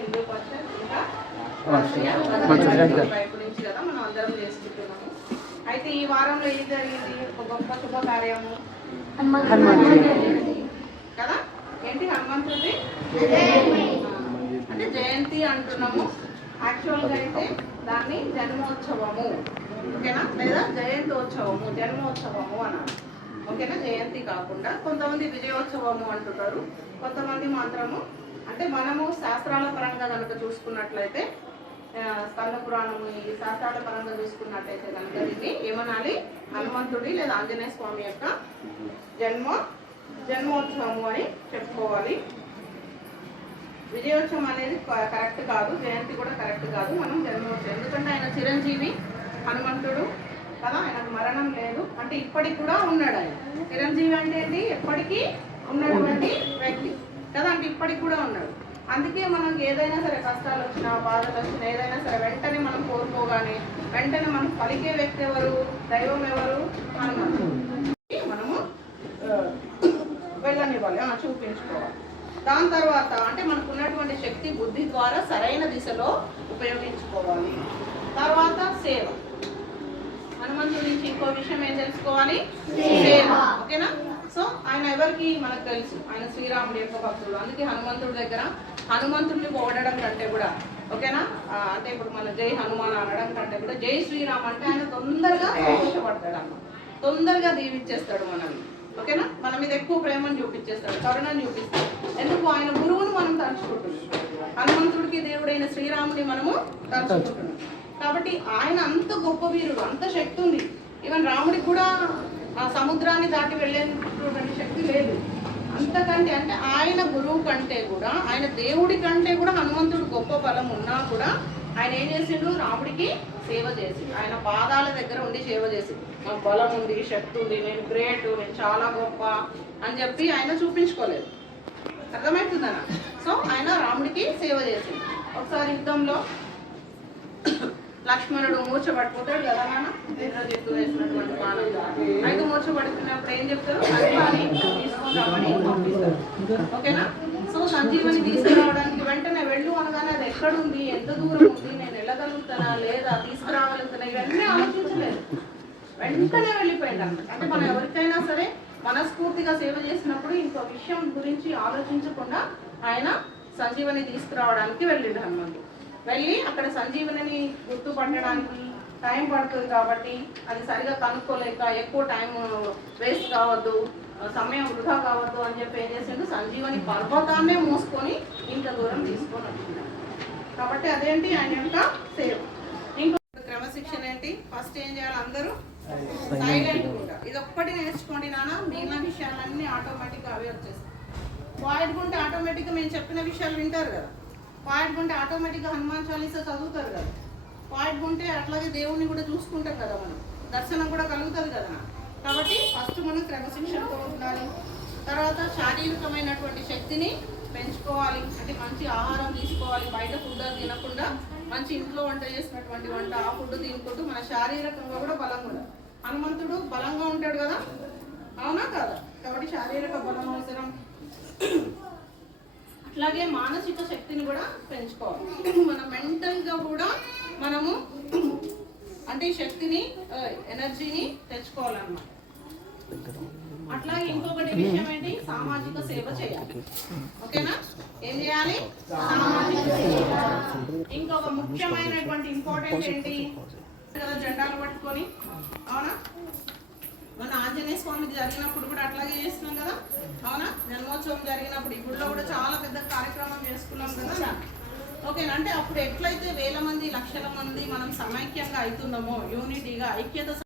హిందూ పరిషత్ ఇంకా వైపు నుంచి కదా మనం అందరం చేసుకుంటున్నాము. అయితే ఈ వారంలో ఏం జరిగింది? ఒక గొప్ప శుభకార్యము కదా. ఏంటి? హనుమంతుడి అంటే జయంతి అంటున్నాము. యాక్చువల్గా అయితే దాన్ని జన్మోత్సవము, ఓకేనా, లేదా జయంతోత్సవము, జన్మోత్సవము అన్నారు, ఓకేనా. జయంతి కాకుండా కొంతమంది విజయోత్సవము అంటున్నారు, కొంతమంది మాత్రము అంటే మనము శాస్త్రాల పరంగా కనుక చూసుకున్నట్లయితే స్కంద పురాణము ఈ శాస్త్రాల పరంగా చూసుకున్నట్లయితే కనుక దీన్ని ఏమనాలి? హనుమంతుడి లేదా ఆంజనేయ స్వామి యొక్క జన్మోత్సవము అని చెప్పుకోవాలి. విజయోత్సవం అనేది కరెక్ట్ కాదు, జయంతి కూడా కరెక్ట్ కాదు, మనం జన్మోత్సవం. ఎందుకంటే ఆయన చిరంజీవి హనుమంతుడు కదా, ఆయనకు మరణం లేదు, అంటే ఇప్పటికి కూడా ఉన్నాడు. ఆయన చిరంజీవి అంటే ఏంటి? ఎప్పటికీ ఉన్నటువంటి వ్యక్తి కదా, అంటే ఇప్పటికి కూడా ఉన్నాడు. అందుకే మనం ఏదైనా సరే కష్టాలు వచ్చినా బాధలు వచ్చినా ఏదైనా సరే వెంటనే మనం కోరుకోగానే వెంటనే మనం పలికే వ్యక్తి ఎవరు? దైవం ఎవరు? హనుమంతుడు. మనము వెళ్ళనివ్వాలి, చూపించుకోవాలి. దాని తర్వాత అంటే మనకు ఉన్నటువంటి శక్తి బుద్ధి ద్వారా సరైన దిశలో ఉపయోగించుకోవాలి. తర్వాత సేవ. హనుమంతుడి నుంచి ఇంకో విషయం ఏం తెలుసుకోవాలి? సేవ, ఓకేనా. సో ఆయన ఎవరికి మనకు తెలుసు, ఆయన శ్రీరాముడి యొక్క భక్తుడు. అందుకే హనుమంతుడి దగ్గర హనుమంతుడిని పొగడడం కంటే కూడా, ఓకేనా, అంటే ఇప్పుడు మన జై హనుమాన్ అనడం కంటే కూడా జై శ్రీరామ్ అంటే ఆయన తొందరగా సంతోషపడతాడు అన్న, తొందరగా దీవించేస్తాడు మనల్ని, ఓకేనా. మన మీద ఎక్కువ ప్రేమను చూపించేస్తాడు, కరుణను చూపిస్తాడు. ఎందుకు? ఆయన గురువును మనం తలుచుకుంటున్నాం. హనుమంతుడికి దేవుడైన శ్రీరాముని మనము తలుచుకుంటున్నాం కాబట్టి ఆయన అంత గొప్ప వీరుడు, అంత శక్తి ఉంది. ఈవెన్ రాముడికి కూడా ఆ సముద్రాన్ని దాటి వెళ్ళేటువంటి శక్తి లేదు. అంతకంటే అంటే ఆయన గురువు కంటే కూడా, ఆయన దేవుడి కంటే కూడా హనుమంతుడు గొప్ప బలం ఉన్నా కూడా ఆయన ఏం చేసిండు? రాముడికి సేవ చేసి, ఆయన పాదాల దగ్గర ఉండి సేవ చేసి, నాకు బలం ఉంది, శక్తి ఉంది, నేను గ్రేట్, నేను చాలా గొప్ప అని చెప్పి ఆయన చూపించుకోలేదు. అర్థమవుతుందనా? సో ఆయన రాముడికి సేవ చేసింది. ఒకసారి యుద్ధంలో లక్ష్మణుడు మూర్చబడిపోతాడు కదా, నాన్న ఇంద్రజిత్తు వేసినటువంటి బాణం. అయితే మూర్చబడుతున్నప్పుడు ఏం చెప్తారు? సంజీవని తీసుకురావని పంపిస్తారు, ఓకేనా. సో సంజీవని తీసుకురావడానికి వెంటనే వెళ్ళు అనగానే అది ఎక్కడుంది, ఎంత దూరం ఉంది, నేను వెళ్ళగలుగుతానా లేదా, తీసుకురాగలుగుతానా, ఇవన్నీ ఆలోచించలేదు, వెంటనే వెళ్ళిపోయింది అన్నమాట. అంటే మనం ఎవరికైనా సరే మనస్ఫూర్తిగా సేవ చేసినప్పుడు ఇంకో విషయం గురించి ఆలోచించకుండా ఆయన సంజీవని తీసుకురావడానికి వెళ్ళిండు హనుమంతుడు. వెళ్ళి అక్కడ సంజీవనిని గుర్తుపట్టడానికి టైం పడుతుంది కాబట్టి అది సరిగా కనుక్కోలేక ఎక్కువ టైం వేస్ట్ కావద్దు, సమయం వృధా కావద్దు అని చెప్పి ఏం చేసిండు? సంజీవని పర్వతాన్నే మోసుకొని ఇంత దూరం తీసుకొని వచ్చిండు. కాబట్టి అదేంటి? ఆయన యొక్క సేవ. ఇంకో క్రమశిక్షణ ఏంటి? ఫస్ట్ ఏం చేయాలి? అందరూ సైలెంట్గా ఉంటారు. ఇది ఒక్కటి నేర్చుకోండి నాన్న, మిగిలిన విషయాలన్నీ ఆటోమేటిక్గా అవే వచ్చేస్తాయి. క్వైట్గా ఉంటే ఆటోమేటిక్గా మేము చెప్పిన విషయాలు వింటారు కదా, క్వైట్గా ఉంటే ఆటోమేటిక్గా హనుమాన్ చాలీసా చదువుతారు కదా, క్వైట్గా ఉంటే అట్లాగే దేవుణ్ణి కూడా చూసుకుంటాం కదా, మనం దర్శనం కూడా కలుగుతుంది కదా. కాబట్టి ఫస్ట్ మనం క్రమశిక్షణతో ఉండాలి. తర్వాత శారీరకమైనటువంటి శక్తిని పెంచుకోవాలి, అంటే మంచి ఆహారం తీసుకోవాలి, బయట ఫుడ్ తినకుండా మంచి ఇంట్లో వంట చేసినటువంటి వంట ఆ ఫుడ్ తినుకుంటూ మన శారీరకంగా కూడా బలంగా ఉండాలి. హనుమంతుడు బలంగా ఉంటాడు కదా, అవునా కదా. కాబట్టి శారీరక బలం అవసరం. అట్లాగే మానసిక శక్తిని కూడా పెంచుకోవాలి. మన మెంటల్గా కూడా మనము అంటే శక్తిని, ఎనర్జీని తెచ్చుకోవాలన్నమాట. అట్లాగే ఇంకొకటి విషయం ఏంటి? సామాజిక సేవ చేయాలి, ఓకేనా. ఏం చేయాలి? సామాజిక సేవ. ఇంకొక ముఖ్యమైనటువంటి ఇంపార్టెంట్ ఏంటి? జెండాలు పట్టుకొని, అవునా, మన ఆంజనేయ స్వామి జరిగినప్పుడు కూడా అట్లాగే చేస్తున్నాం కదా, అవునా. జన్మోత్సవం జరిగినప్పుడు ఈ గుడిలో కూడా చాలా పెద్ద కార్యక్రమం చేసుకున్నాం కదా, ఓకేనా. అంటే అప్పుడు ఎట్లయితే వేల మంది లక్షల మంది మనం సమైక్యంగా అవుతున్నామో, యూనిటీగా ఐక్యత